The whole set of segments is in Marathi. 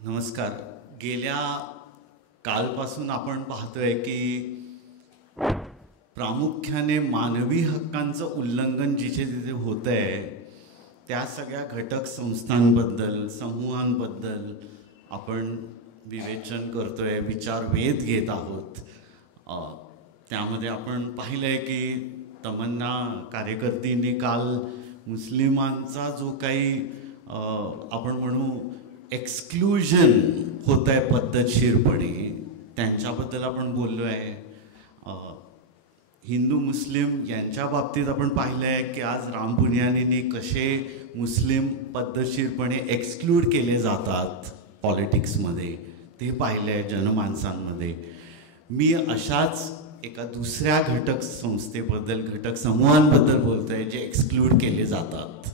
नमस्कार. गेल्या कालपासून आपण पाहतोय की प्रामुख्याने मानवी हक्कांचं उल्लंघन जिथे तिथे होत आहे त्या सगळ्या घटक संस्थांबद्दल समूहांबद्दल आपण विवेचन करतोय, विचारवेध घेत आहोत. त्यामध्ये आपण पाहिलं आहे की तमन्ना कार्यकर्तींनी काल मुस्लिमांचा जो काही आपण म्हणू एक्सक्लुजन होत आहे पद्धतशीरपणे त्यांच्याबद्दल आपण बोललो आहे. हिंदू मुस्लिम यांच्या बाबतीत आपण पाहिलं आहे की आज राम पुनियानींनी कसे मुस्लिम पद्धतशीरपणे एक्सक्लूड केले जातात पॉलिटिक्समध्ये ते पाहिलं आहे जनमानसांमध्ये. मी अशाच एका दुसऱ्या घटक संस्थेबद्दल घटक समूहांबद्दल बोलतो आहे जे एक्सक्लूड केले जातात.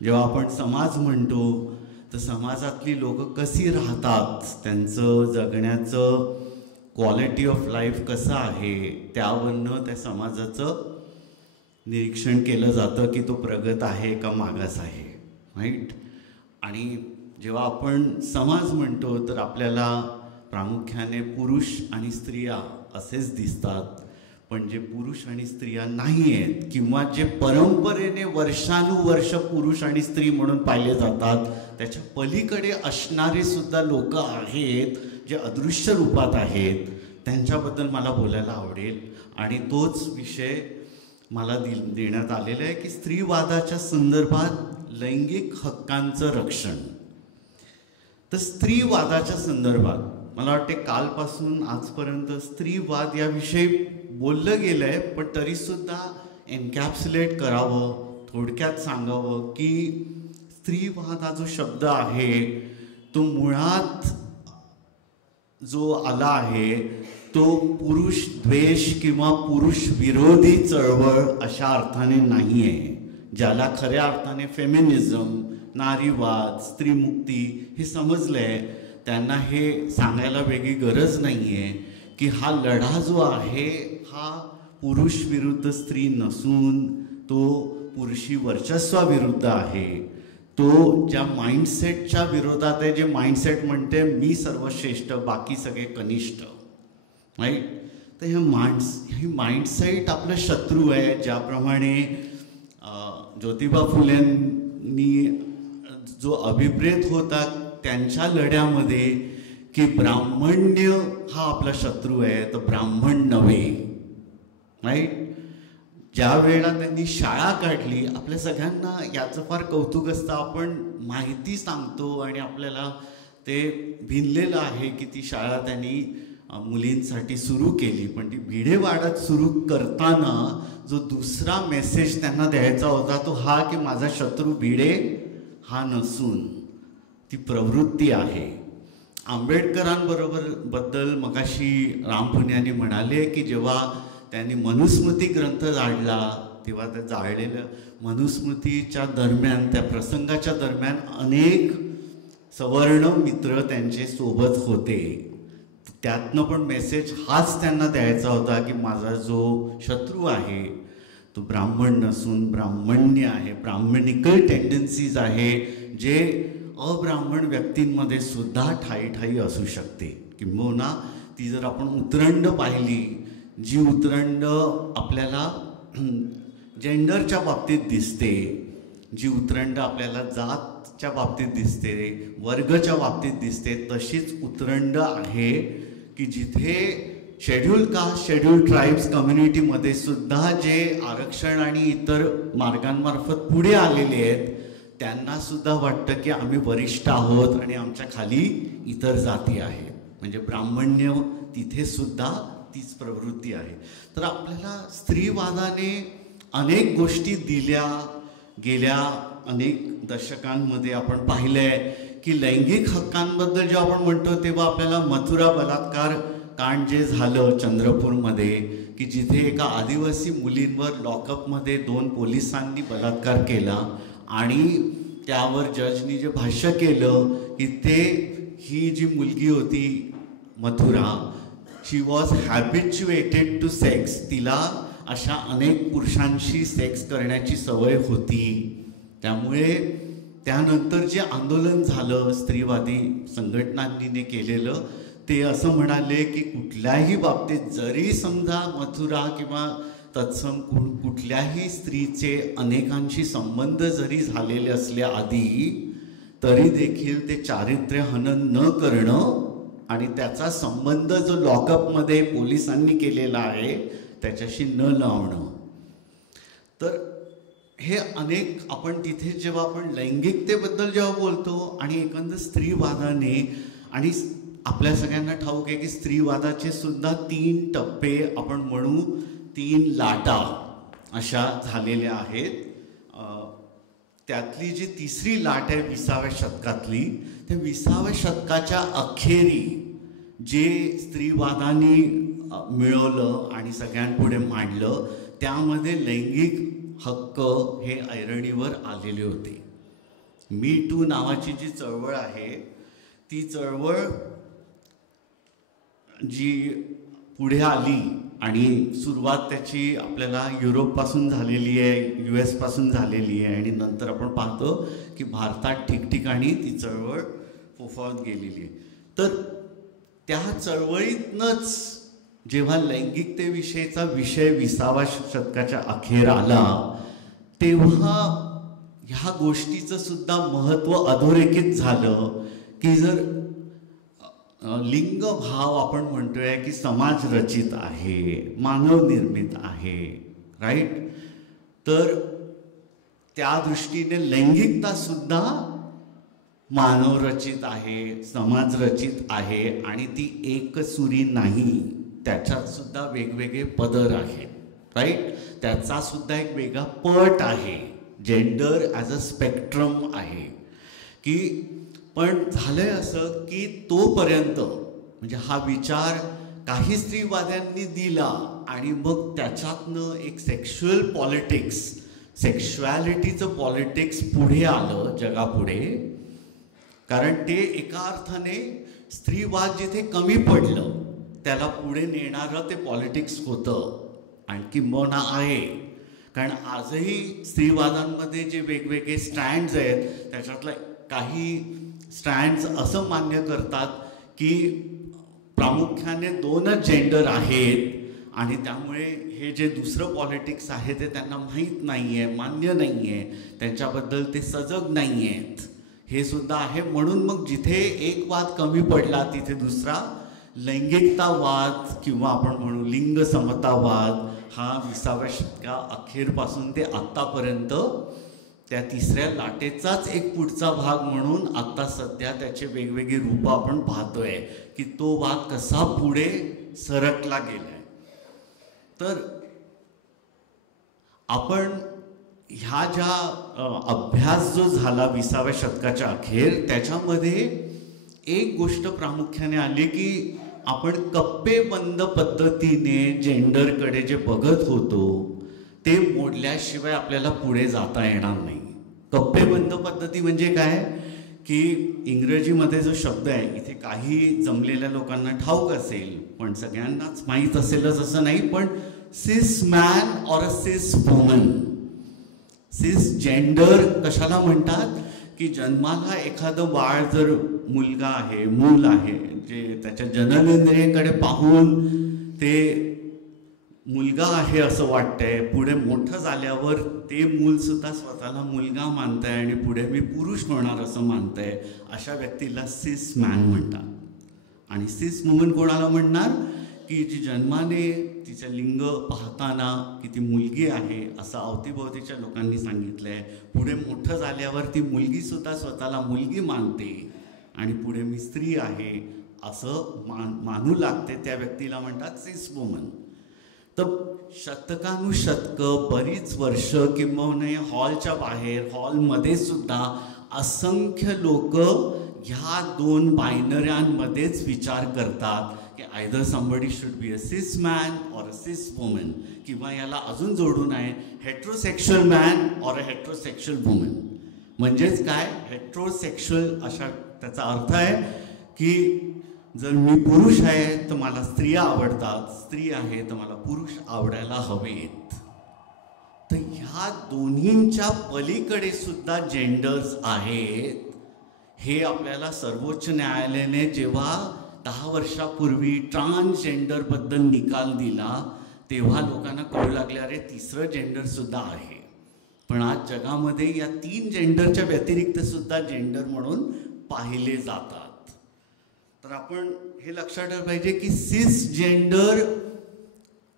जेव्हा आपण समाज म्हणतो तर समाजातली लोक कशी राहतात, त्यांचं जगण्याचं क्वालिटी ऑफ लाईफ कसं आहे त्यावरनं त्या समाजाचं निरीक्षण केलं जातं की तो प्रगत आहे का मागास आहे, राईट. आणि जेव्हा आपण समाज म्हणतो तर आपल्याला प्रामुख्याने पुरुष आणि स्त्रिया असेच दिसतात. पण जे पुरुष आणि स्त्रिया नाही आहेत किंवा जे परंपरेने वर्षानुवर्ष पुरुष आणि स्त्री म्हणून पाहिले जातात त्याच्या पलीकडे असणारे सुद्धा लोक आहेत जे अदृश्य रूपात आहेत, त्यांच्याबद्दल मला बोलायला आवडेल. आणि तोच विषय मला देण्यात आलेला आहे की स्त्रीवादाच्या संदर्भात लैंगिक हक्कांचं रक्षण. तर स्त्रीवादाच्या संदर्भात मला वाटते कालपासून आजपर्यंत स्त्रीवाद याविषयी बोललं गेलं आहे, पण तरीसुद्धा एन्कॅप्सुलेट करावं, थोडक्यात सांगावं की स्त्रीवाद हा जो शब्द आहे तो मुळात जो आला आहे तो पुरुष द्वेष किंवा पुरुष विरोधी चळवळ अशा अर्थाने नाही आहे. ज्याला खऱ्या अर्थाने फेमिनिझम, नारीवाद, स्त्रीमुक्ती हे समजलं आहे त्यांना हे सांगायला वेगळी गरज नाही आहे की हा लढा जो आहे हा पुरुष विरुद्ध स्त्री नसून तो पुरुषी वर्चस्वाविरुद्ध आहे. तो ज्या माइंडसेटच्या विरोधात आहे, जे माइंडसेट म्हणते मी सर्वश्रेष्ठ बाकी सगळे कनिष्ठ, राईट. तर ही माइंडसेट आपलं शत्रू आहे. ज्याप्रमाणे ज्योतिबा फुलेंनी जो अभिप्रेत होता त्यांच्या लढ्यामध्ये की ब्राह्मण्य हा आपला शत्रू आहे तर ब्राह्मण नव्हे, राईट. ज्या वेळेला त्यांनी शाळा काढली आपल्या सगळ्यांना याचं फार कौतुक असतं. आपण माहिती सांगतो आणि आपल्याला ते भिनलेलं आहे की ती शाळा त्यांनी मुलींसाठी सुरू केली, पण ती भिडेवाड्यात सुरू करताना जो दुसरा मेसेज त्यांना द्यायचा होता तो हा की माझा शत्रू भिडे हा नसून ती प्रवृत्ती आहे. आंबेडकरांबद्दल मगाशी राम पुनियानी म्हणाले की जेव्हा त्यांनी मनुस्मृती ग्रंथ जाळला तेव्हा त्या जाळलेल्या मनुस्मृतीच्या दरम्यान त्या प्रसंगाच्या दरम्यान अनेक सवर्ण मित्र त्यांचे सोबत होते. त्यातनं पण मेसेज हाच त्यांना द्यायचा होता की माझा जो शत्रू आहे तो ब्राह्मण नसून ब्राह्मण्य आहे, ब्राह्मणिकल टेंडन्सीज आहे जे अब्राह्मण व्यक्तींमध्ये सुद्धा ठाई ठाई असू शकते. किंबहुना ती जर आपण उतरंड पाहिली, जी उतरंड आपल्याला जेंडरच्या बाबतीत दिसते, जी उतरंड आपल्याला जातच्या बाबतीत दिसते, वर्गच्या बाबतीत दिसते, तशीच उतरंड आहे की जिथे शेड्यूल कास्ट, शेड्यूल ट्राईब्स कम्युनिटीमध्ये सुद्धा जे आरक्षण आणि इतर मार्गांमार्फत पुढे आलेले आहेत त्यांना सुद्धा वाटतं की आम्ही वरिष्ठ आहोत आणि आमच्या खाली इतर जाती आहेत. म्हणजे ब्राह्मण्य तिथे सुद्धा तीच प्रवृत्ती आहे. तर आपल्याला स्त्रीवादाने अनेक गोष्टी दिल्या गेल्या अनेक दशकांमध्ये आपण पाहिलं आहे की लैंगिक हक्कांबद्दल जेव्हा आपण म्हणतो तेव्हा आपल्याला मथुरा बलात्कार कांड जे झालं चंद्रपूरमध्ये की जिथे एका आदिवासी मुलींवर लॉकअपमध्ये 2 पोलिसांनी बलात्कार केला आणि त्यावर जजनी जे भाष्य केलं की ही जी मुलगी होती मथुरा, शी वॉज हॅबिच्युएटेड टू सेक्स, तिला अशा अनेक पुरुषांशी सेक्स करण्याची सवय होती. त्यामुळे त्यानंतर जे आंदोलन झालं स्त्रीवादी संघटनांनी केलेलं, ते असं म्हणाले की कुठल्याही बाबतीत जरी समजा मथुरा किंवा तत्सम कुठल्याही स्त्रीचे अनेकांशी संबंध जरी झालेले असले आधी, तरी देखील ते चारित्र्य हनन न करणं आणि त्याचा संबंध जो लॉकअपमध्ये पोलिसांनी केलेला आहे त्याच्याशी न लावणं. तर हे अनेक आपण तिथे जेव्हा आपण लैंगिकतेबद्दल जेव्हा बोलतो आणि एकंदर स्त्रीवादाने, आणि आपल्या सगळ्यांना ठाऊक आहे की स्त्रीवादाचे सुद्धा 3 टप्पे आपण म्हणू, 3 लाटा अशा झालेल्या आहेत. त्यातली जी तिसरी लाट आहे 20व्या शतकातली, त्या 20व्या शतकाच्या अखेरी जे स्त्रीवादाने मिळवलं आणि सगळ्यांपुढे मांडलं, त्यामध्ये लैंगिक हक्क हे ऐरणीवर आलेले होते. मी टू नावाची जी चळवळ आहे, ती चळवळ जी पुढे आली आणि सुरुवात त्याची आपल्याला युरोपपासून झालेली आहे, US पासून झालेली आहे, आणि नंतर आपण पाहतो की भारतात ठिकठिकाणी ती चळवळ फोफावत गेलेली आहे. तर त्या चळवळीतनंच जेव्हा लैंगिकतेविषयीचा विषय 20व्या शतकाच्या अखेर आला, तेव्हा ह्या गोष्टीचं सुद्धा महत्त्व अधोरेखित झालं की जर लिंग भाव आपण म्हणतोय की समाज रचित आहे, मानव निर्मित आहे, राईट, तर त्या दृष्टीने लैंगिकता सुद्धा मानव रचित आहे, समाज रचित आहे, आणि ती एकसुरी नाही, त्याच्यात सुद्धा वेगवेगळे पदर आहेत, राईट, त्याचा सुद्धा एक वेगळा पट आहे, जेंडर ॲज अ स्पेक्ट्रम आहे. की पण झालंय असं की तोपर्यंत म्हणजे हा विचार काही स्त्रीवाद्यांनी दिला आणि मग त्याच्यातनं एक सेक्शुअल पॉलिटिक्स, सेक्शुॲलिटीचं पॉलिटिक्स पुढे आलं जगापुढे. कारण ते एका अर्थाने स्त्रीवाद जिथे कमी पडलं त्याला पुढे नेणारं ते पॉलिटिक्स होतं, आणखी किंबहुना आहे. कारण आजही स्त्रीवादांमध्ये जे वेगवेगळे स्टँड्स आहेत त्याच्यातलं काही स्टँड्स असं मान्य करतात की प्रामुख्याने 2च जेंडर आहेत आणि त्यामुळे हे जे दुसरं पॉलिटिक्स आहे ते त्यांना माहीत नाही आहे, मान्य नाही आहे, त्यांच्याबद्दल ते सजग नाही आहेत, हे सुद्धा आहे. म्हणून मग जिथे एक वाद कमी पडला तिथे दुसरा लैंगिकतावाद किंवा आपण म्हणू लिंग समतावाद हा 20व्या शतका अखेरपासून ते आत्तापर्यंत त्या तिसऱ्या लाटेचाच एक पुढचा भाग म्हणून आत्ता सध्या त्याचे वेगवेगळे रूपं आपण पाहतोय की तो वाद कसा पुढे सरकला गेलाय. तर आपण ह्या ज्या अभ्यास जो झाला 20व्या शतकाच्या अखेर, त्याच्यामध्ये एक गोष्ट प्रामुख्याने आली की आपण कप्पेबंद पद्धतीने जेंडरकडे जे बघत होतो ते मोडल्याशिवाय आपल्याला पुढे जाता येणार नाही. कप्पेबंद पद्धती म्हणजे काय की इंग्रजीमध्ये जो शब्द आहे, इथे काही जमलेल्या लोकांना ठाऊक असेल पण सगळ्यांनाच माहीत असेलच असं नाही, पण सिस मॅन ऑर अ सिस वुमन. सिस जेंडर कशाला म्हणतात की जन्माला एखादं बाळ जर मुलगा आहे, मूल आहे, जे त्याच्या जननेंद्रियेकडे पाहून ते मुलगा आहे असं वाटतंय, पुढे मोठं झाल्यावर ते मूलसुद्धा स्वतःला मुलगा मानतंय आणि पुढे मी पुरुष होणार असं मानतंय, अशा व्यक्तीला सिस मॅन म्हणतात. आणि सिस वुमन कोणाला म्हणणार की जी जन्माने तिचं लिंग पाहताना की ती मुलगी आहे असं अवतीभोवतीच्या लोकांनी सांगितलंय, पुढे मोठं झाल्यावर ती मुलगीसुद्धा स्वतःला मुलगी मानते आणि पुढे मी स्त्री आहे असं मानू लागते, त्या व्यक्तीला म्हणतात सिस वुमन. तर शतकानुशतकं बरीच वर्ष किंबहुना हॉलच्या बाहेर, हॉलमध्ये सुद्धा असंख्य लोक ह्या 2 बायनऱ्यांमध्येच विचार करतात की either somebody should be a सिस मॅन ऑर अ सिस वुमन, किंवा याला अजून जोडून आहे heterosexual man or a heterosexual woman. म्हणजेच काय, हेट्रोसेक्शुअल अशा त्याचा अर्थ आहे की जर मी पुरुष आहे तर मला स्त्रिया आवडतात, स्त्री आहे तर मला पुरुष आवडायला हवेत. तर तर ह्या दोन्हींच्या पलीकडे सुद्धा जेंडर्स आहेत हे आपल्याला सर्वोच्च न्यायालयाने जेव्हा 10 वर्षापूर्वी ट्रान्सजेंडरबद्दल निकाल दिला तेव्हा लोकांना कळू लागले, अरे तिसरं जेंडर सुद्धा आहे. पण आज जगामध्ये या 3 जेंडरच्या व्यतिरिक्त सुद्धा जेंडर म्हणून पाहिले जातात. तर आपण हे लक्षात ठेवलं पाहिजे की सिस जेंडर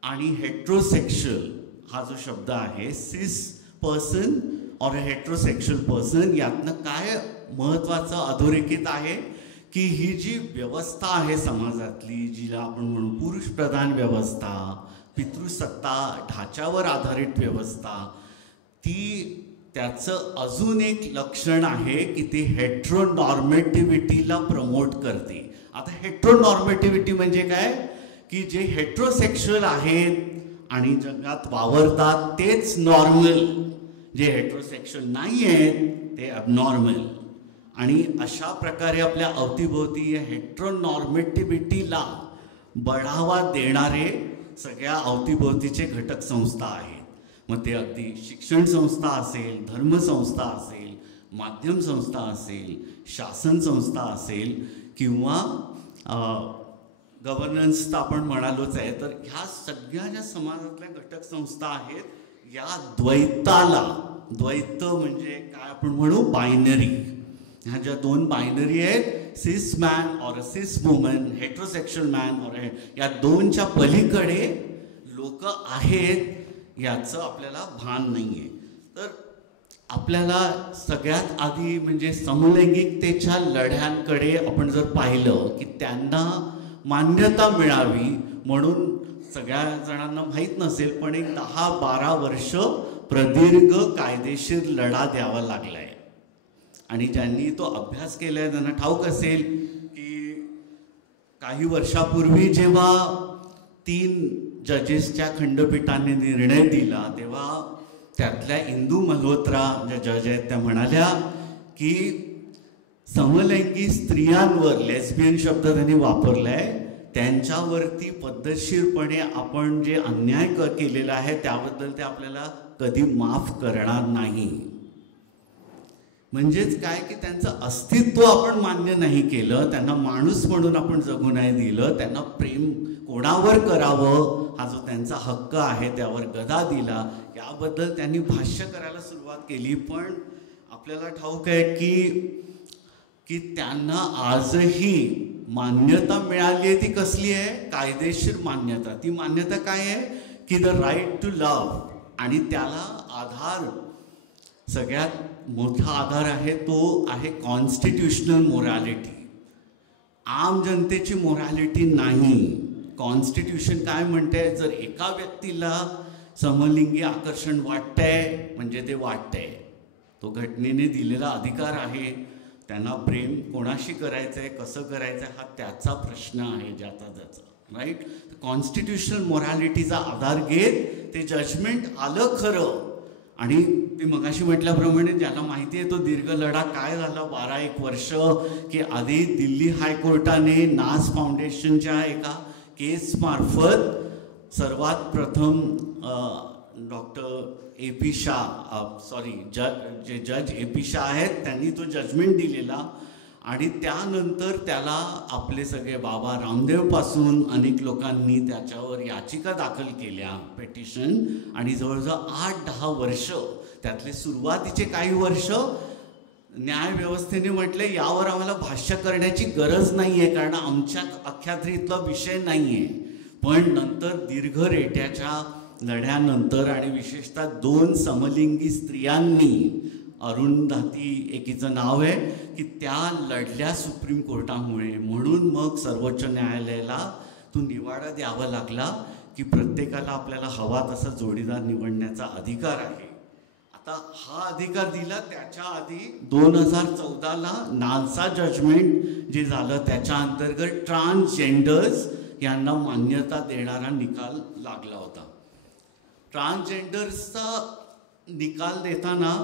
आणि हेट्रोसेक्शुअल हा जो शब्द आहे, सिस पर्सन और हेट्रोसेक्शुअल पर्सन, यातनं काय महत्त्वाचं अधोरेखित आहे की ही जी व्यवस्था आहे समाजातली, जिला आपण म्हणू पुरुष प्रधान व्यवस्था, पितृसत्ता ढाच्यावर आधारित व्यवस्था, त्याचं अजून एक लक्षण आहे की ते हेट्रोनॉर्मेटिव्हिटीला प्रमोट करते. आता हेट्रोनॉर्मेटिव्हिटी म्हणजे काय की जे हेट्रोसेक्शुअल आहेत आणि जगात वावरतात तेच नॉर्मल, जे हेट्रोसेक्शुअल नाही आहेत ते अबनॉर्मल. आणि अशा प्रकारे आपल्या अवतीभोवती या हेट्रोनॉर्मेटिव्हिटीला बढावा देणारे सगळ्या अवतीभोवतीचे घटक संस्था आहेत. मग ते अगदी शिक्षण संस्था असेल, धर्मसंस्था असेल, माध्यम संस्था असेल, शासन संस्था असेल किंवा गव्हर्नन्स तर आपण म्हणालोच आहे. तर ह्या सगळ्या ज्या समाजातल्या घटक संस्था आहेत, या द्वैताला, द्वैत म्हणजे काय आपण म्हणू बायनरी, ह्या ज्या 2 बायनरी आहेत, सिस मॅन और सिस वुमन, हेट्रोसेक्शुअल मॅन और, या 2च्या पलीकडे लोक आहेत याचं आपल्याला भान नाही आहे. तर आपल्याला सगळ्यात आधी म्हणजे समलैंगिकतेच्या लढ्यांकडे आपण जर पाहिलं की त्यांना मान्यता मिळावी म्हणून सगळ्या जणांना माहीत नसेल पण एक 10-12 वर्ष प्रदीर्घ कायदेशीर लढा द्यावा लागला आहे. आणि ज्यांनी तो अभ्यास केला आहे त्यांना ठाऊक असेल की काही वर्षापूर्वी जेव्हा 3 जजेसच्या खंडपीठाने निर्णय दिला तेव्हा त्यातल्या इंदू मल्होत्रा ज्या जज आहेत त्या म्हणाल्या की समलैंगिक स्त्रियांवर, लेस्बियन शब्द त्यांनी वापरलाय, त्यांच्यावरती पद्धतशीरपणे आपण जे अन्याय केलेला आहे त्याबद्दल ते आपल्याला कधी माफ करणार नाही. म्हणजेच काय की त्यांचं अस्तित्व आपण मान्य नाही केलं, त्यांना माणूस म्हणून आपण जगू नाही दिलं, त्यांना प्रेम कोणावर करावं हा जो त्यांचा हक्क आहे त्यावर गदा दिला, याबद्दल त्यांनी भाष्य करायला सुरुवात केली. पण आपल्याला ठाऊक आहे की त्यांना आजही मान्यता मिळाली आहे ती कसली आहे, कायदेशीर मान्यता. ती मान्यता काय आहे की द राईट टू लव्ह, आणि त्याला आधार, सगळ्यात मोठा आधार आहे तो आहे कॉन्स्टिट्यूशनल मोरॅलिटी. आम जनतेची मोरॅलिटी नाही. कॉन्स्टिट्यूशन काय म्हणते, जर एका व्यक्तीला समलिंगी आकर्षण वाटतंय म्हणजे ते वाटतंय, तो घटनेने दिलेला अधिकार आहे, त्यांना प्रेम कोणाशी करायचं आहे, कसं करायचं आहे हा त्याचा प्रश्न आहे ज्याचा त्याचा, राईट. कॉन्स्टिट्यूशनल मोरॅलिटीचा आधार घेत ते जजमेंट आलं खरं. आणि ते मगाशी म्हटल्याप्रमाणे ज्याला माहिती आहे तो दीर्घ लढा काय झाला 12-1 वर्ष, की आधी दिल्ली हायकोर्टाने नास फाउंडेशनच्या एका केसमार्फत सर्वात प्रथम डॉक्टर AP शाह, सॉरी जे जज AP शाह आहेत त्यांनी तो जजमेंट दिलेला. आणि त्यानंतर त्याला आपले सगळे बाबा रामदेवपासून अनेक लोकांनी त्याच्यावर याचिका दाखल केल्या, पेटिशन. आणि जवळजवळ 8-10 वर्ष, त्यातले सुरुवातीचे काही वर्ष न्यायव्यवस्थेने म्हटले यावर आम्हाला भाष्य करण्याची गरज नाही आहे कारण आमच्या अख्यात्रीतला विषय नाही आहे. पण नंतर दीर्घ रेट्याच्या लढ्यानंतर आणि विशेषतः 2 समलिंगी स्त्रियांनी, अरुंधती एकीचं नाव आहे, की त्या लढल्या सुप्रीम कोर्टामुळे. म्हणून मग सर्वोच्च न्यायालयाला तो निवाडा द्यावा लागला की प्रत्येकाला आपल्याला हवा तसा जोडीदार निवडण्याचा अधिकार आहे. आता हा अधिकार दिला त्याच्या आधी 2014ला नालसा जजमेंट जे झालं त्याच्या अंतर्गत ट्रान्सजेंडर्स यांना मान्यता देणारा निकाल लागला होता. ट्रान्सजेंडर्सचा निकाल देताना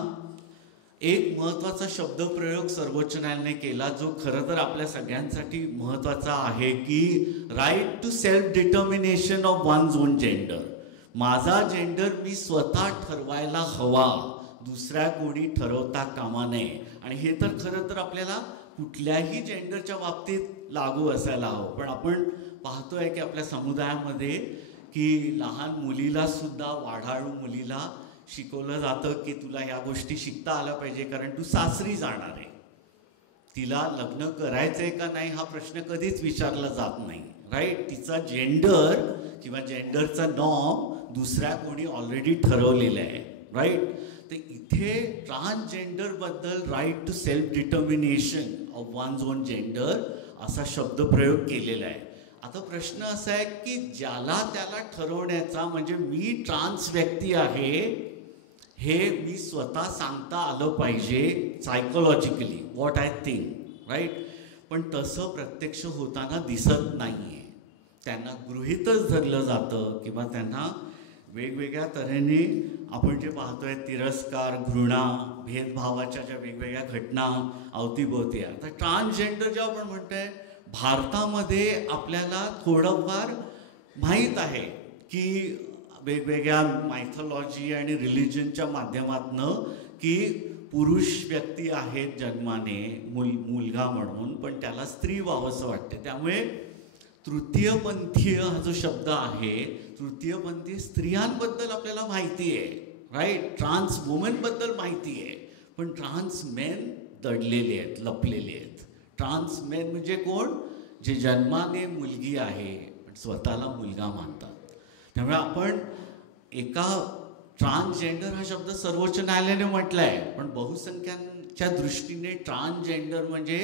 एक महत्त्वाचा शब्दप्रयोग सर्वोच्च न्यायालयाने केला जो खरं तर आपल्या सगळ्यांसाठी महत्त्वाचा आहे, की right to self determination of one's own gender. माझा जेंडर मी स्वतः ठरवायला हवा, दुसऱ्या कोणी ठरवता कामा नये. आणि हे तर खरं तर आपल्याला कुठल्याही जेंडरच्या बाबतीत लागू असायला हवं. पण आपण पाहतोय की आपल्या समुदायामध्ये की लहान मुलीला सुद्धा, वाढाळू मुलीला शिकवलं जातं की तुला ह्या गोष्टी शिकता आल्या पाहिजे, कारण तू सासरी जाणार आहे. तिला लग्न करायचंय का नाही हा प्रश्न कधीच विचारला जात नाही, राईट. तिचा जेंडर किंवा जेंडरचा नॉर्म दुसऱ्या कोणी ऑलरेडी ठरवलेलं आहे, राईट. तर इथे ट्रान्सजेंडरबद्दल right to self determination of one's own gender असा शब्दप्रयोग केलेला आहे. आता प्रश्न असा आहे की ज्याला त्याला ठरवण्याचा, म्हणजे मी ट्रान्स व्यक्ती आहे हे मी स्वतः सांगता आलं पाहिजे psychologically, what I think, right. पण तसं प्रत्यक्ष होताना दिसत नाही आहे. त्यांना गृहीतच धरलं जातं किंवा त्यांना वेगवेगळ्या तऱ्हेने आपण जे पाहतोय तिरस्कार, घृणा, भेदभावाच्या ज्या वेगवेगळ्या घटना अवतीभोवती आहे. आता ट्रान्सजेंडर जेव्हा आपण म्हणतोय, भारतामध्ये आपल्याला थोडंफार माहीत आहे की वेगवेगळ्या मायथॉलॉजी आणि रिलिजनच्या माध्यमातनं की पुरुष व्यक्ती आहेत जन्माने, मुलगा म्हणून, पण त्याला स्त्री व्हावंसं वाटते. त्यामुळे तृतीयपंथीय हा जो शब्द आहे, तृतीयपंथी स्त्रियांबद्दल आपल्याला माहिती आहे, राईट. ट्रान्स वुमनबद्दल माहिती आहे, पण ट्रान्स मेन दडलेले आहेत, लपलेले आहेत. ट्रान्स मेन म्हणजे कोण? जे जन्माने मुलगी आहे पण स्वतःला मुलगा मानतात. त्यामुळे आपण एका ट्रान्सजेंडर हा शब्द सर्वोच्च न्यायालयाने म्हटलं आहे, पण बहुसंख्यांच्या दृष्टीने ट्रान्सजेंडर म्हणजे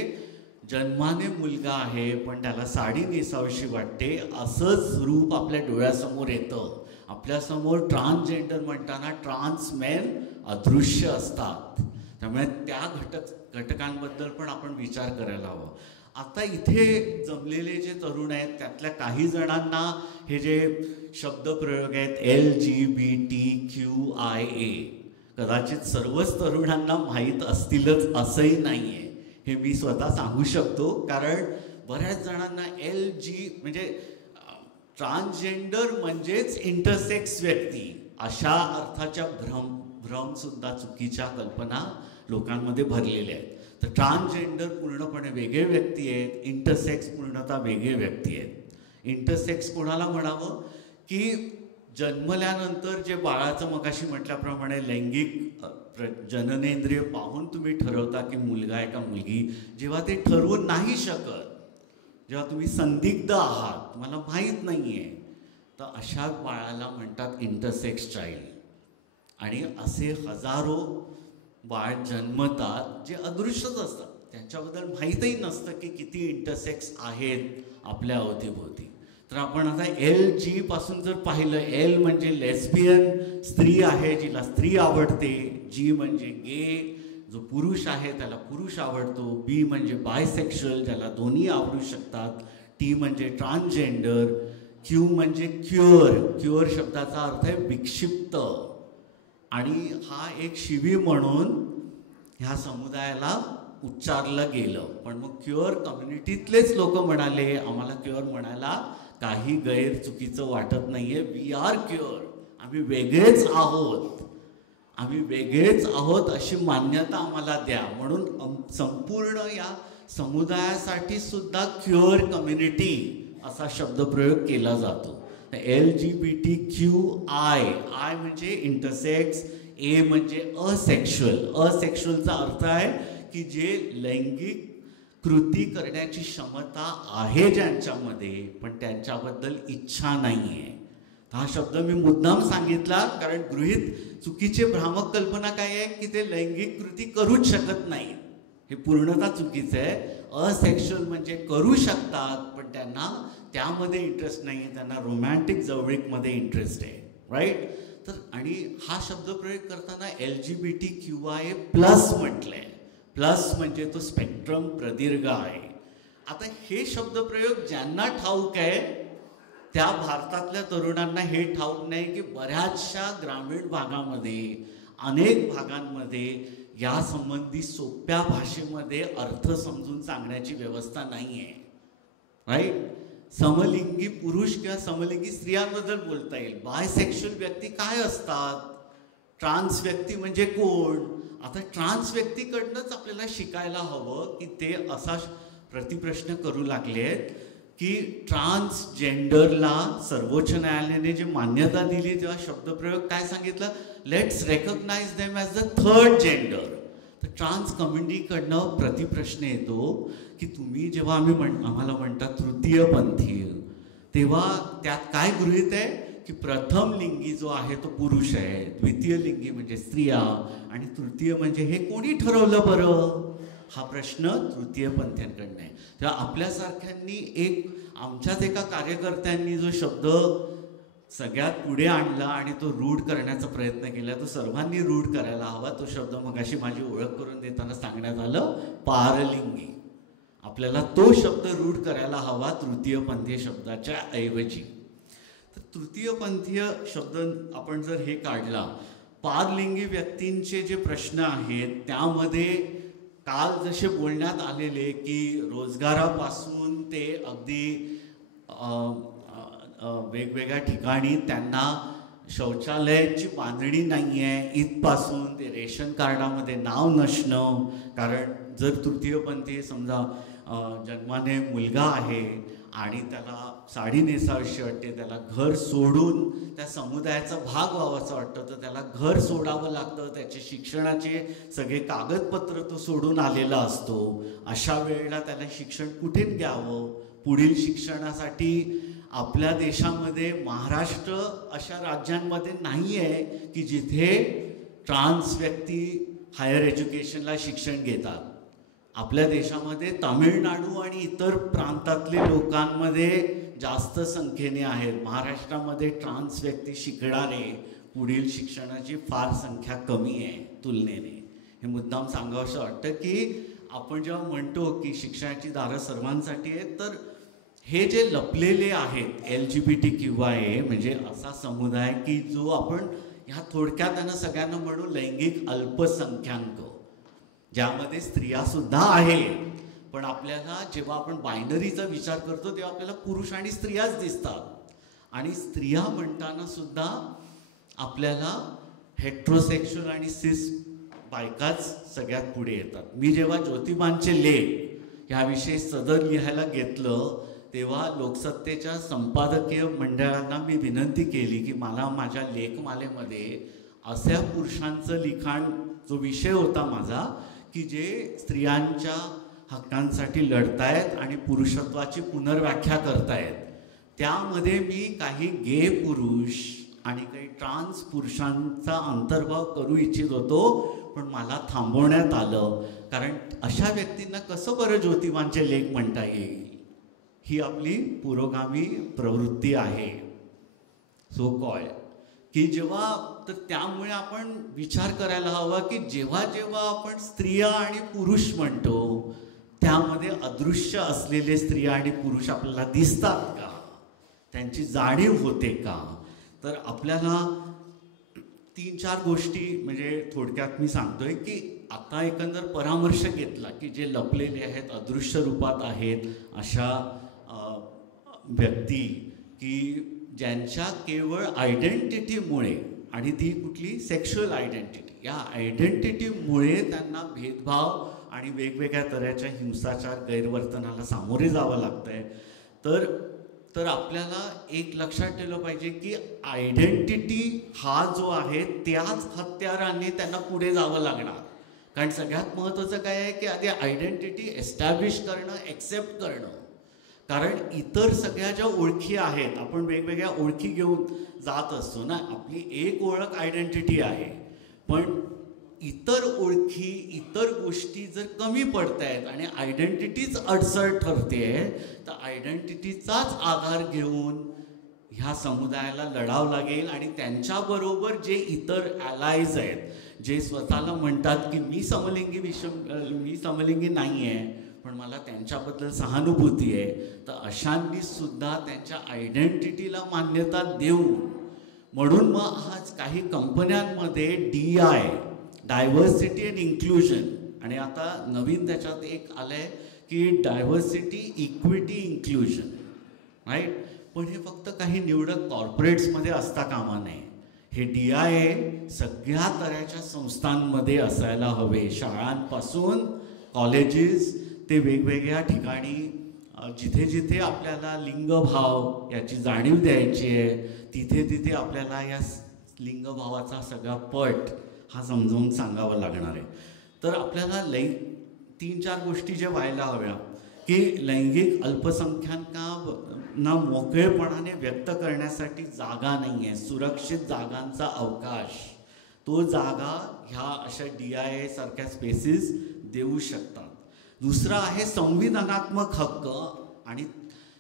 जन्माने मुलगा आहे पण त्याला साडी नेसावीशी वाटते असंच रूप आपल्या डोळ्यासमोर येतं. आपल्यासमोर ट्रान्सजेंडर म्हणताना ट्रान्स मेन अदृश्य असतात. त्यामुळे त्या घटकांबद्दल पण आपण विचार करायला हवा. आता इथे जमलेले जे तरुण आहेत त्यातल्या काही जणांना हे जे शब्दप्रयोग आहेत LGBTQIA कदाचित सर्वच तरुणांना माहीत असतीलच असंही नाही आहे, हे मी स्वतः सांगू शकतो. कारण बऱ्याच जणांना म्हणजे ट्रान्सजेंडर म्हणजेच इंटरसेक्स व्यक्ती अशा अर्थाच्या भ्रमसुद्धा, चुकीच्या कल्पना लोकांमध्ये भरलेल्या आहेत. तर ट्रान्सजेंडर पूर्णपणे वेगळे व्यक्ती आहेत, इंटरसेक्स पूर्णतः वेगळे व्यक्ती आहेत. इंटरसेक्स कोणाला म्हणावं की जन्मल्यानंतर जे बाळाचं मगाशी म्हटल्याप्रमाणे लैंगिक जननेंद्रिय पाहून तुम्ही ठरवता की मुलगा आहे का मुलगी. जेव्हा ते ठरवून नाही शकत, जेव्हा तुम्ही संदिग्ध आहात, मला माहीत नाही आहे, तर अशा बाळाला म्हणतात इंटरसेक्स चाइल्ड. आणि असे हजारो बाळ जन्मतात जे अदृश्यच असतात, त्यांच्याबद्दल माहीतही नसतं की किती इंटरसेक्स आहेत आपल्या अवतीभोवती. तर आपण आता LG पासून जर पाहिलं, L म्हणजे लेस्बियन, स्त्री आहे जिला स्त्री आवडते, G म्हणजे गे, जो पुरुष आहे त्याला पुरुष आवडतो, B म्हणजे बायसेक्शुअल, ज्याला दोन्ही आवडू शकतात, T म्हणजे ट्रान्सजेंडर, Q म्हणजे क्युअर शब्दाचा अर्थ आहे विक्षिप्त. आणि हा एक शिवी म्हणून ह्या समुदायाला उच्चारलं गेलं. पण मग क्युअर कम्युनिटीतलेच लोक म्हणाले आम्हाला क्युअर म्हणायला काही गैर चुकीचं वाटत नाहीये, वी आर क्युअर, आम्ही वेगळेच आहोत, आम्ही वेगळेच आहोत अशी मान्यता आम्हाला द्या. म्हणून संपूर्ण या समुदायासाठी सुद्धा क्युअर कम्युनिटी असा शब्दप्रयोग केला जातो. LGBTQI, आय म्हणजे इंटरसेक्स, ए म्हणजे असेक्शुअल. असेक्शुअलचा अर्थ आहे की जे लैंगिक कृती करण्याची क्षमता आहे ज्यांच्यामध्ये, पण त्यांच्याबद्दल इच्छा नाही आहे. हा शब्द मी मुद्दाम सांगितला कारण गृहीत चुकीचे भ्रामक कल्पना काय आहे की ते लैंगिक कृती करूच शकत नाही, हे पूर्णतः चुकीचं आहे. असेक्शुअल म्हणजे करू शकतात पण त्यांना त्यामध्ये इंटरेस्ट नाही आहे, त्यांना रोमॅन्टिक जवळीकमध्ये इंटरेस्ट आहे, राईट. तर आणि हा शब्दप्रयोग करताना LGBTQIA+ म्हटलंय. प्लस म्हणजे तो स्पेक्ट्रम प्रदीर्घ आहे. आता हे शब्दप्रयोग ज्यांना ठाऊक आहे त्या भारतातल्या तरुणांना हे ठाऊक नाही की बऱ्याचशा ग्रामीण भागामध्ये, अनेक भागांमध्ये या संबंधी सोप्या भाषेमध्ये अर्थ समजून सांगण्याची व्यवस्था नाही आहे, राईट. समलिंगी पुरुष किंवा समलिंगी स्त्रियांबद्दल बोलता येईल. बायसेक्शुअल व्यक्ती काय असतात, ट्रान्स व्यक्ती म्हणजे कोण. आता ट्रान्स व्यक्तीकडनंच आपल्याला शिकायला हवं की ते असा प्रतिप्रश्न करू लागलेत की ट्रान्सजेंडरला सर्वोच्च न्यायालयाने जे मान्यता दिली तेव्हा शब्दप्रयोग काय सांगितलं, let's recognise them as the third gender. तर ट्रान्स कम्युनिटीकडनं प्रतिप्रश्न येतो की तुम्ही जेव्हा आम्हाला म्हणतात तृतीयपंथीय, तेव्हा त्यात काय गृहीत आहे की प्रथम लिंगी जो आहे तो पुरुष आहे, द्वितीय लिंगी म्हणजे स्त्रिया, आणि तृतीय म्हणजे हे कोणी ठरवलं बरं. हा प्रश्न तृतीयपंथीयांकडनं आहे. तेव्हा आपल्यासारख्यांनी आमच्याच एका कार्यकर्त्यांनी जो शब्द सगळ्यात पुढे आणला आणि तो रूढ करण्याचा प्रयत्न केला, तो सर्वांनी रूढ करायला हवा. तो शब्द मगाशी माझी ओळख करून देताना सांगण्यात आलं, पारलिंगी. आपल्याला तो शब्द रूढ करायला हवा तृतीयपंथीय शब्दाच्या ऐवजी. तर तृतीयपंथीय शब्द आपण जर हे काढला, पारलिंगी व्यक्तींचे जे प्रश्न आहेत त्यामध्ये काल जसे बोलण्यात आलेले की रोजगारापासून ते अगदी वेगवेगळ्या ठिकाणी त्यांना शौचालयाची बांधणी नाही आहे, इथपासून ते रेशन कार्डामध्ये नाव नसणं. कारण जर तृतीयपंथी समजा जन्माने मुलगा आहे आणि त्याला साडी नेसावीशी वाटते, त्याला घर सोडून त्या समुदायाचा भाग व्हावाचं वाटतं, तर त्याला घर सोडावं लागतं. त्याचे शिक्षणाचे सगळे कागदपत्र तो सोडून आलेला असतो. अशा वेळेला त्याला शिक्षण कुठे घ्यावं, पुढील शिक्षणासाठी आपल्या देशामध्ये महाराष्ट्र अशा राज्यांमध्ये नाही आहे की जिथे ट्रान्स व्यक्ती हायर एज्युकेशनला शिक्षण घेतात. आपल्या देशामध्ये तामिळनाडू आणि इतर प्रांतातले लोकांमध्ये जास्त संख्येने आहेत. महाराष्ट्रामध्ये ट्रान्स व्यक्ती शिकणारे पुढील शिक्षणाची फार संख्या कमी आहे तुलनेने. हे मुद्दाम सांगावंसं वाटतं की आपण जेव्हा म्हणतो की शिक्षणाची दारं सर्वांसाठी आहेत, तर हे जे लपलेले आहेत LGBTQIA म्हणजे असा समुदाय की जो आपण ह्या थोडक्यात त्यांना सगळ्यांना म्हणू लैंगिक अल्पसंख्याक, ज्यामध्ये स्त्रियासुद्धा आहेत. पण आपल्याला जेव्हा आपण बायनरीचा विचार करतो तेव्हा आपल्याला पुरुष आणि स्त्रियाच दिसतात. आणि स्त्रिया म्हणताना सुद्धा आपल्याला हेट्रोसेक्शुअल आणि सिस बायकाच सगळ्यात पुढे येतात. मी जेव्हा ज्योतिबांचे लेख ह्याविषयी सदर लिहायला घेतलं तेव्हा लोकसत्तेच्या संपादकीय मंडळांना मी विनंती केली की मला माझ्या लेखमालेमध्ये अशा पुरुषांचं लिखाण, जो विषय होता माझा, की जे स्त्रियांच्या हक्कांसाठी लढतायत आणि पुरुषत्वाची पुनर्व्याख्या करतायत, त्यामध्ये मी काही गे पुरुष आणि काही ट्रान्स पुरुषांचा अंतर्भाव करू इच्छित होतो, पण मला थांबवण्यात आलं. कारण अशा व्यक्तींना कसं बरं ज्योतिबांचे लेख म्हणता येईल. ही आपली पुरोगामी प्रवृत्ती आहे सो कॉल की जेव्हा, तर त्यामुळे आपण विचार करायला हवा की जेव्हा जेव्हा आपण स्त्रिया आणि पुरुष म्हणतो त्यामध्ये अदृश्य असलेले स्त्रिया आणि पुरुष आपल्याला दिसतात का, त्यांची जाणीव होते का. तर आपल्याला 3-4 गोष्टी म्हणजे थोडक्यात मी सांगतोय की आता एकंदर परामर्श घेतला की जे लपलेले आहेत, अदृश्य रूपात आहेत अशा व्यक्ती की ज्यांच्या केवळ आयडेंटिटीमुळे, आणि ती कुठली सेक्शुअल आयडेंटिटी, या आयडेंटिटीमुळे त्यांना भेदभाव आणि वेगवेगळ्या तऱ्हेच्या हिंसाचार गैरवर्तनाला सामोरे जावं लागतंय. तर आपल्याला एक लक्षात ठेवलं पाहिजे की आयडेंटिटी हा जो आहे त्याच हत्याराने त्यांना पुढे जावं लागणार. कारण सगळ्यात महत्त्वाचं काय आहे की आधी आयडेंटिटी एस्टॅब्लिश करणं, एक्सेप्ट करणं. कारण इतर सगळ्या ज्या ओळखी आहेत, आपण वेगवेगळ्या ओळखी घेऊन जात असतो ना, आपली एक ओळख आयडेंटिटी आहे, पण इतर ओळखी, इतर गोष्टी जर कमी पडत आहेत आणि आयडेंटिटीच अडसर ठरते, तर आयडेंटिटीचाच आधार घेऊन ह्या समुदायाला लढावं लागेल. आणि त्यांच्याबरोबर जे इतर ॲलायज आहेत, जे स्वतःला म्हणतात की मी समलिंगी नाही आहे पण मला त्यांच्याबद्दल सहानुभूती आहे, तर अशांनी सुद्धा त्यांच्या आयडेंटिटीला मान्यता देऊन, म्हणून मग आज काही कंपन्यांमध्ये DI डायव्हर्सिटी अँड इन्क्लुजन, आणि आता नवीन त्याच्यात एक आलं आहे की डायव्हर्सिटी इक्विटी इन्क्लुजन. राईट. पण हे फक्त काही निवडक कॉर्पोरेट्समध्ये असता कामा नये. हे DIA सगळ्या तऱ्हेच्या संस्थांमध्ये असायला हवे. शाळांपासून कॉलेजेस ते वेगवेगळ्या ठिकाणी जिथे जिथे आपल्याला लिंगभाव याची जाणीव द्यायची आहे, तिथे तिथे आपल्याला या लिंगभावाचा सगळा पट हा समजावून सांगावा लागणार आहे. तर आपल्याला 3-4 गोष्टी ज्या व्हायला हव्या की लैंगिक अल्पसंख्याकांना मोकळेपणाने व्यक्त करण्यासाठी जागा नाही आहे, सुरक्षित जागांचा अवकाश, तो जागा ह्या अशा DIA सारख्या स्पेसिस देऊ शकतात. दुसरा आहे संविधानात्मक हक्क. आणि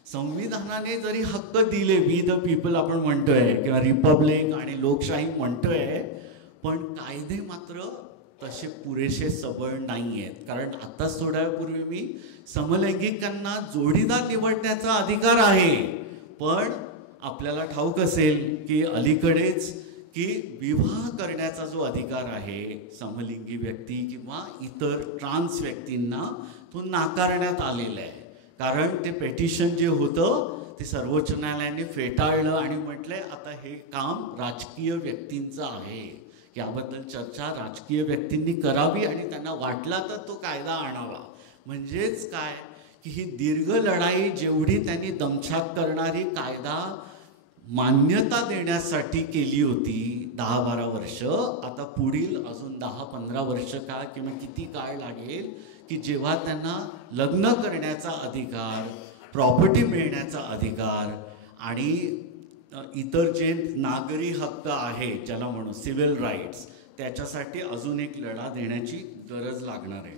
संविधानाने जरी हक्क दिले, वी द पीपल आपण म्हणतोय किंवा रिपब्लिक आणि लोकशाही म्हणतोय, पण कायदे मात्र तसे पुरेसे सबळ नाही आहेत. कारण आत्ताच थोड्या वेळापूर्वी मी समलैंगिकांना जोडीदार निवडण्याचा अधिकार आहे, पण आपल्याला ठाऊक असेल की अलीकडेच की विवाह करण्याचा जो अधिकार आहे समलिंगी व्यक्ती किंवा इतर ट्रान्स व्यक्तींना, तो नाकारण्यात आलेला आहे. कारण ते पेटिशन जे होतं ते सर्वोच्च न्यायालयाने फेटाळलं आणि म्हटलंय आता हे काम राजकीय व्यक्तींचं आहे, याबद्दल चर्चा राजकीय व्यक्तींनी करावी आणि त्यांना वाटला तर तो कायदा आणावा. म्हणजेच काय की ही दीर्घ लढाई जेवढी त्यांनी दमछाक करणारी कायदा मान्यता देण्यासाठी केली होती 10-12 वर्ष, आता पुढील अजून 10-15 वर्ष का किंवा किती काळ लागेल की जेव्हा त्यांना लग्न करण्याचा अधिकार, प्रॉपर्टी मिळण्याचा अधिकार आणि इतर जे नागरी हक्क आहेत ज्याला म्हणू सिव्हिल राईट्स, त्याच्यासाठी अजून एक लढा देण्याची गरज लागणार आहे.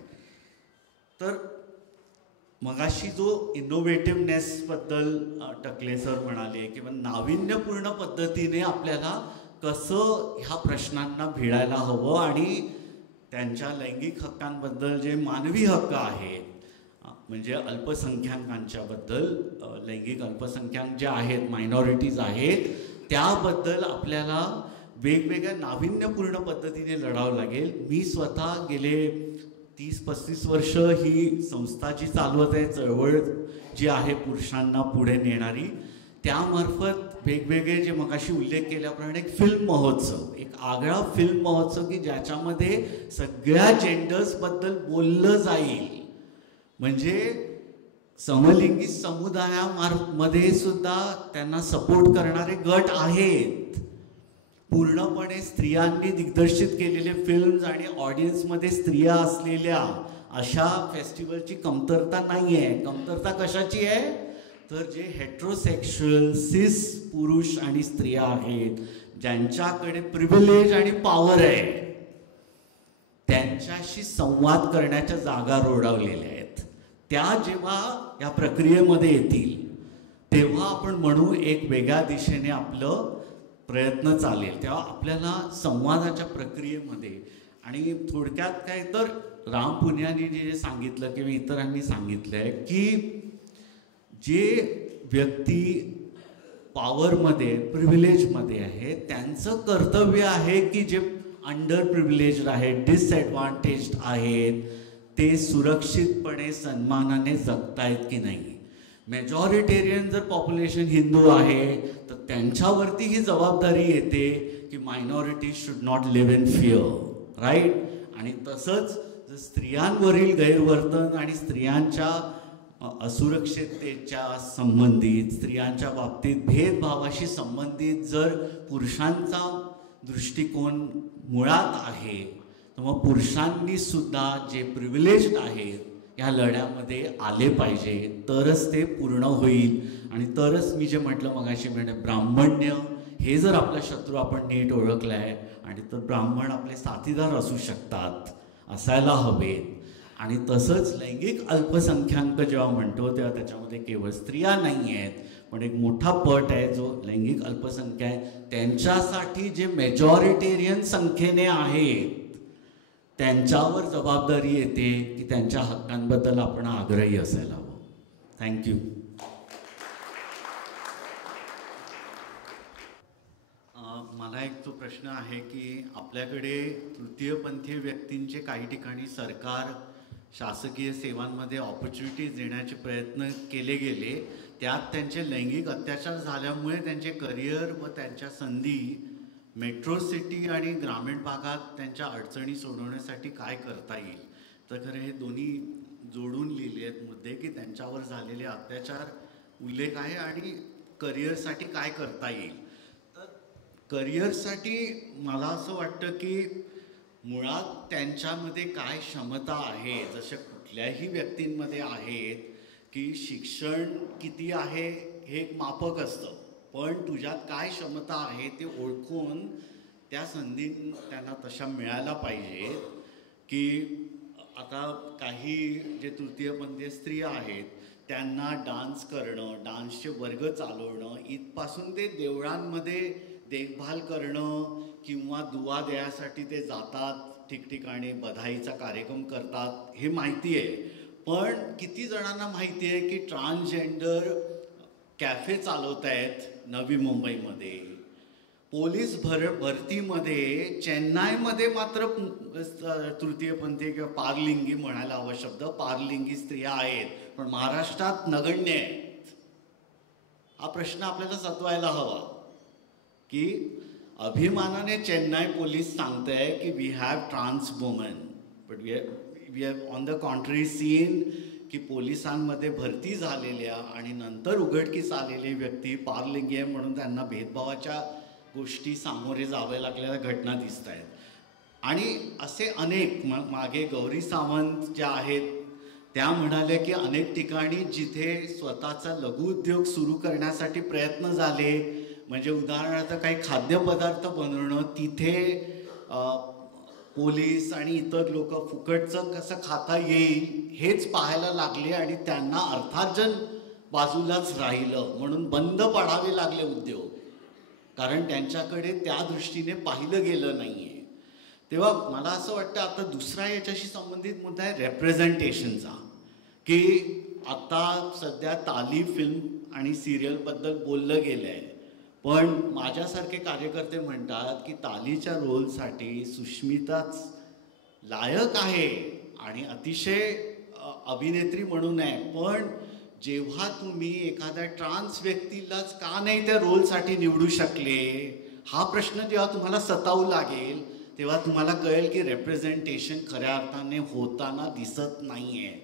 तर मगाशी जो इनोव्हेटिव्हनेसबद्दल टकले सर म्हणाले किंवा नाविन्यपूर्ण पद्धतीने आपल्याला कसं ह्या प्रश्नांना भिडायला हवं आणि त्यांच्या लैंगिक हक्कांबद्दल जे मानवी हक्क आहेत, म्हणजे अल्पसंख्याकांच्याबद्दल, लैंगिक अल्पसंख्याक जे आहेत, मायनॉरिटीज आहेत, त्याबद्दल आपल्याला वेगवेगळ्या नाविन्यपूर्ण पद्धतीने लढावं लागेल. मी स्वतः गेले 30-35 वर्ष ही संस्था जी चालवत आहे, चळवळ जी आहे पुरुषांना पुढे नेणारी, त्यामार्फत वेगवेगळे जे मगाशी उल्लेख केल्याप्रमाणे एक फिल्म महोत्सव, एक आगळा फिल्म महोत्सव की ज्याच्यामध्ये सगळ्या जेंडर्सबद्दल बोललं जाईल. म्हणजे समलिंगी समुदायामध्ये सुद्धा त्यांना सपोर्ट करणारे गट आहेत. पूर्णपणे स्त्रियांनी दिग्दर्शित केलेले फिल्म्स आणि ऑडियन्समध्ये स्त्रिया असलेल्या अशा फेस्टिवलची कमतरता नाही आहे. कमतरता कशाची आहे तर जे हेट्रोसेक्शुअल सिस पुरुष आणि स्त्रिया आहेत, ज्यांच्याकडे प्रिव्हिलेज आणि पॉवर आहे, त्यांच्याशी संवाद करण्याच्या जागा रोडावलेल्या आहेत. त्या जेव्हा या प्रक्रियेमध्ये येतील तेव्हा आपण म्हणू एक वेगळ्या दिशेने आपलं प्रयत्न चालेल. तेव्हा आपल्याला संवादाच्या प्रक्रियेमध्ये आणि थोडक्यात काय तर राम पुनियानी जे सांगितलं किंवा इतरांनी सांगितलं आहे की जे व्यक्ती पॉवरमध्ये प्रिव्हिलेजमध्ये आहे त्यांचं कर्तव्य आहे की जे अंडर प्रिव्हिलेज्ड आहेत, डिसएडव्हान्टेज्ड आहेत, ते सुरक्षितपणे सन्मानाने जगतायत की नाही. मेजॉरिटेरियन जर पॉप्युलेशन हिंदू आहे तर त्यांच्यावरती ही जबाबदारी येते की minority should not live in fear, right. आणि तसंच जर स्त्रियांवरील गैरवर्तन आणि स्त्रियांच्या असुरक्षिततेच्या संबंधित, स्त्रियांच्या बाबतीत भेदभावाशी संबंधित जर पुरुषांचा दृष्टिकोन मुळात आहे तर मग पुरुषांनी सुद्धा जे प्रिव्हिलेज्ड आहेत ह्या लढ्यामध्ये आले पाहिजे, तरच ते पूर्ण होईल. आणि तरच मी जे म्हटलं मगाशी ब्राह्मण्य हे जर आपला शत्रू आपण नीट ओळखला आहे आणि तर ब्राह्मण आपले साथीदार असू शकतात, असायला हवेत. आणि तसंच लैंगिक अल्पसंख्याक जेव्हा म्हणतो तेव्हा त्याच्यामध्ये केवळ स्त्रिया नाही आहेत, पण एक मोठा पट आहे जो लैंगिक अल्पसंख्याक आहे. त्यांच्यासाठी जे मेजॉरिटेरियन संख्येने आहेत त्यांच्यावर जबाबदारी येते की त्यांच्या हक्कांबद्दल आपण आग्रही असायला हवं. थँक्यू. मला एक तो प्रश्न आहे की आपल्याकडे तृतीयपंथीय व्यक्तींचे काही ठिकाणी सरकार शासकीय सेवांमध्ये ऑपॉर्च्युनिटीज देण्याचे प्रयत्न केले गेले, त्यात त्यांचे लैंगिक अत्याचार झाल्यामुळे त्यांचे करिअर व त्यांच्या संधी मेट्रो सिटी आणि ग्रामीण भागात त्यांच्या अडचणी सोडवण्यासाठी काय करता येईल. तर खरं हे दोन्ही जोडून लिहिले आहेत मुद्दे, की त्यांच्यावर झालेले अत्याचार उल्लेख आहे आणि करिअरसाठी काय करता येईल. तर करिअरसाठी मला असं वाटतं की मुळात त्यांच्यामध्ये काय क्षमता आहे, जशा कुठल्याही व्यक्तींमध्ये आहेत की शिक्षण किती आहे हे एक मापक असतं, पण तुझ्यात काय क्षमता आहे ते ओळखून त्या संधी त्यांना तशा मिळायला पाहिजेत. की आता काही जे तृतीयपंथीय स्त्रिया आहेत त्यांना डान्स करणं, डान्सचे वर्ग चालवणं, इथपासून ते देवळांमध्ये देखभाल करणं किंवा दुवा द्यायसाठी ते जातात, ठिकठिकाणी बधाईचा कार्यक्रम करतात, हे माहिती आहे. पण किती जणांना माहिती आहे की ट्रान्सजेंडर कॅफे चालवत आहेत नवी मुंबईमध्ये. पोलीस भरतीमध्ये चेन्नईमध्ये मात्र तृतीयपंथी किंवा पारलिंगी म्हणायला हवा शब्द, पारलिंगी स्त्रिया आहेत, पण महाराष्ट्रात नगण्य आहेत. हा प्रश्न आपल्याला सतवायला हवा की अभिमानाने चेन्नई पोलीस सांगताय की we have trans woman, but we have on the contrary seen की पोलिसांमध्ये भरती झालेल्या आणि नंतर उघडकीस आलेली व्यक्ती पारलिंगी आहे म्हणून त्यांना भेदभावाच्या गोष्टी सामोरे जावे लागलेल्या घटना दिसत आहेत. आणि असे अनेक मागे गौरी सावंत ज्या आहेत त्या म्हणाल्या की अनेक ठिकाणी जिथे स्वतःचा लघुउद्योग सुरू करण्यासाठी प्रयत्न झाले, म्हणजे उदाहरणार्थ काही खाद्यपदार्थ बनवणं, तिथे पोलीस आणि इतर लोक फुकटचं कसं खाता येईल हेच पाहायला लागले आणि त्यांना अर्थार्जन बाजूलाच राहिलं म्हणून बंद पाडावे लागले उद्योग, कारण त्यांच्याकडे त्या दृष्टीने पाहिलं गेलं नाही आहे. तेव्हा मला असं वाटतं आता दुसरा याच्याशी संबंधित मुद्दा आहे रेप्रेझेंटेशनचा, की आता सध्या ताली फिल्म आणि सिरियलबद्दल बोललं गेलं आहे, पण माझ्यासारखे कार्यकर्ते म्हणतात की तालीच्या रोलसाठी सुष्मिताच लायक आहे आणि अतिशय अभिनेत्री म्हणून आहे, पण जेव्हा तुम्ही एखाद्या ट्रान्स व्यक्तीलाच का नाही त्या रोलसाठी निवडू शकले, हा प्रश्न जेव्हा तुम्हाला सतावू लागेल तेव्हा तुम्हाला कळेल की रेप्रेझेंटेशन खऱ्या अर्थाने होताना दिसत नाही आहे.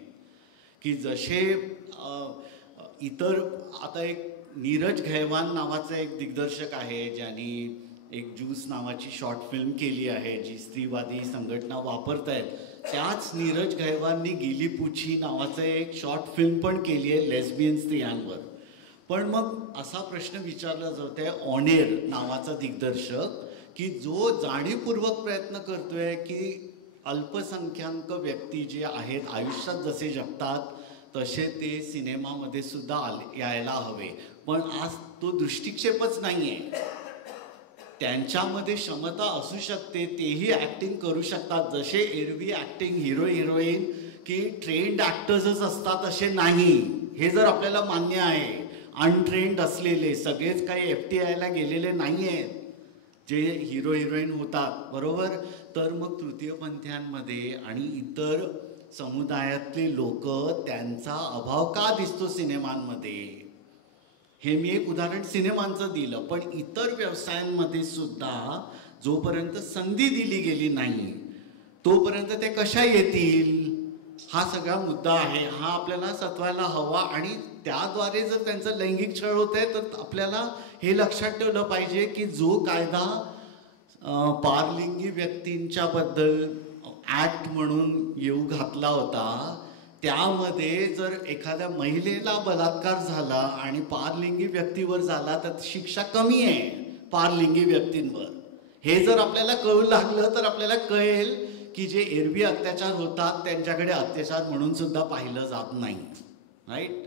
की जसे इतर आता एक नीरज घैवान नावाचा एक दिग्दर्शक आहे ज्यांनी एक ज्यूस नावाची शॉर्ट फिल्म केली आहे जी स्त्रीवादी संघटना वापरत आहेत, त्याच नीरज घैवाननी गिली पुछी नावाचं एक शॉर्ट फिल्म पण केली आहे लेस्बियन स्त्रियांवर. पण मग असा प्रश्न विचारला जातो आहे ऑनेर नावाचा दिग्दर्शक की जो जाणीवपूर्वक प्रयत्न करतोय की अल्पसंख्याक व्यक्ती जे आहेत आयुष्यात जसे जगतात तसे ते सिनेमामध्ये सुद्धा यायला हवे, पण आज तो दृष्टिक्षेपच नाही आहे. त्यांच्यामध्ये क्षमता असू शकते, तेही ॲक्टिंग करू शकतात, जसे एरवी ॲक्टिंग हिरो हिरोईन की ट्रेंड ॲक्टर्सच असतात असे नाही, हे जर आपल्याला मान्य आहे. अनट्रेंड असलेले सगळेच काही FTIला गेलेले नाही आहेत जे हिरो हिरोईन होतात, बरोबर. तर मग तृतीयपंथीयांमध्ये आणि इतर समुदायातले लोक त्यांचा अभाव का दिसतो सिनेमांमध्ये, हे मी एक उदाहरण सिनेमांचं दिलं, पण इतर व्यवसायांमध्ये सुद्धा जोपर्यंत संधी दिली गेली नाही तोपर्यंत ते कशा येतील, हा सगळा मुद्दा आहे. हा आपल्याला सतवायला हवा आणि त्याद्वारे जर त्यांचं लैंगिक छळ होत आहे तर आपल्याला हे लक्षात ठेवलं पाहिजे की जो कायदा पारलिंगी व्यक्तींच्या बद्दल ॲक्ट म्हणून येऊ घातला होता त्यामध्ये जर एखाद्या महिलेला बलात्कार झाला आणि पारलिंगी व्यक्तीवर झाला तर शिक्षा कमी आहे पारलिंगी व्यक्तींवर. हे जर आपल्याला कळू लागलं तर आपल्याला कळेल की जे एरवी अत्याचार होतात त्यांच्याकडे अत्याचार म्हणून सुद्धा पाहिलं जात नाही, राईट.